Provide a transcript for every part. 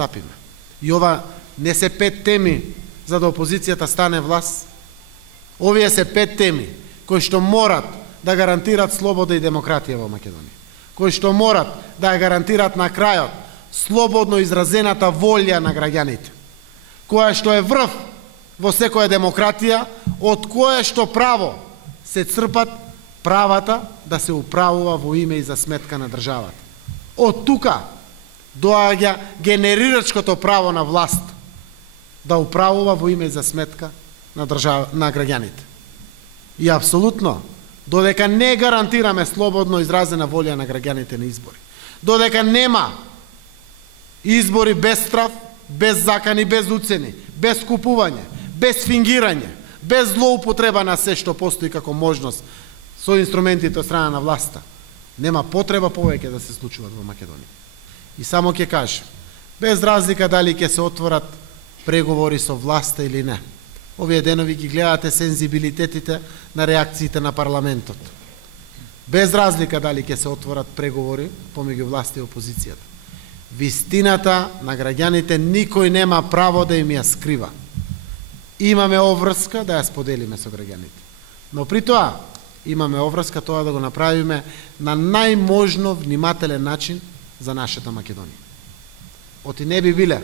стапиме. И ова не се 5 теми за да опозицијата стане власт. Овие се 5 теми кои што морат да гарантират слобода и демократија во Македонија. Кои што морат да ја гарантират на крајот слободно изразената волја на граѓаните. Која што е врв во секоја демократија, од која што право се црпат правата да се управува во име и за сметка на државата. Од тука доаѓа генерирачкото право на власт да управува во име и за сметка на граѓаните. И апсолутно, додека не гарантираме слободно изразена волја на граѓаните на избори, додека нема избори без страв, без закани, без уцени, без купување, без фингирање, без злоупотреба на се што постои како можност со инструментите од страна на власта, нема потреба повеќе да се случуваат во Македонија. И само ќе кажам, без разлика дали ќе се отворат преговори со власта или не. Овие денови ги гледате сензибилитетите на реакциите на парламентот. Без разлика дали ќе се отворат преговори помеѓу власта и опозицијата. Вистината на граѓаните никој нема право да им ја скрива. Имаме обврска да ја споделиме со граѓаните. Но при тоа имаме обврска тоа да го направиме на најможно внимателен начин за нашата Македонија. Оти не би биле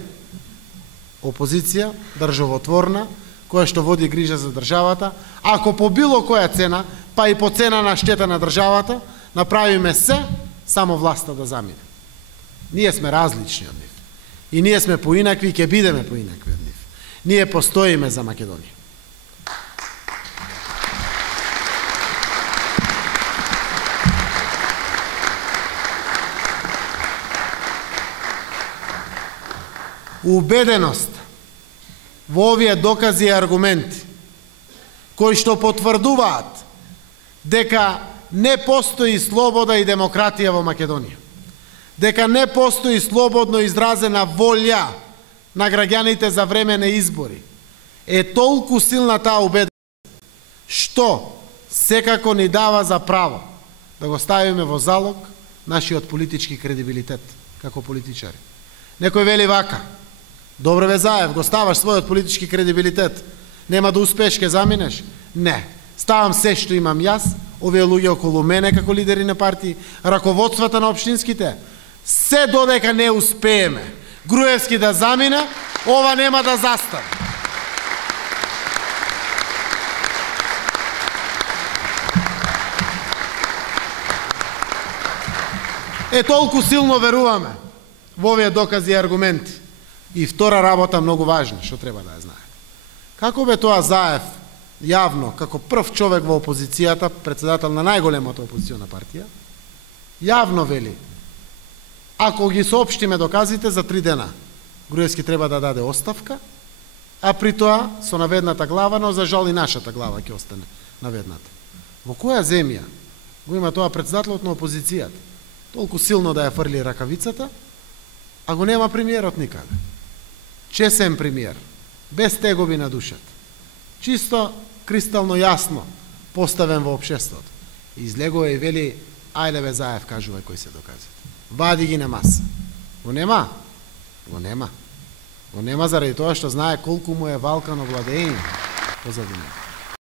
опозиција државотворна, која што води грижа за државата, ако по било која цена, па и по цена на штета на државата, направиме се само власта да замине. Ние сме различни од нив. И ние сме поинакви и ќе бидеме поинакви од нив. Ние постоиме за Македонија. Убеденост во овие докази и аргументи, кои што потврдуваат дека не постои слобода и демократија во Македонија, дека не постои слободно изразена волја на граѓаните за време на избори, е толку силна таа убеденост, што секако ни дава за право да го ставиме во залог нашиот политички кредибилитет како политичари. Некој вели вака: добре бе, Заев, го ставаш својот политички кредибилитет, нема да успееш, ке заминеш? Не. Ставам се што имам јас, овие луѓе околу мене како лидери на партии, раководствата на општинските, се додека не успееме Груевски да замине, ова нема да застане. Толку силно веруваме во овие докази и аргументи. И втора работа многу важна, што треба да ја знаете. Како бе тоа Заев јавно, како прв човек во опозицијата, председател на најголемата опозициона партија, јавно вели: ако ги соопштиме доказите за 3 дена, Груевски треба да даде оставка, а при тоа со наведната глава, но за жал и нашата глава ќе остане наведната. Во која земја го има тоа председателот на опозицијата, толку силно да ја фрли ракавицата, а го нема премиерот никаде? Чесен премиер, без тегоби на душата, чисто, кристално јасно поставен во општеството. Излегува и вели: ајде бе, Заев, кажувај кои се доказите. Вади ги на маса. Го нема? Го нема. Го нема заради тоа што знае колку му е валкано владење позади него.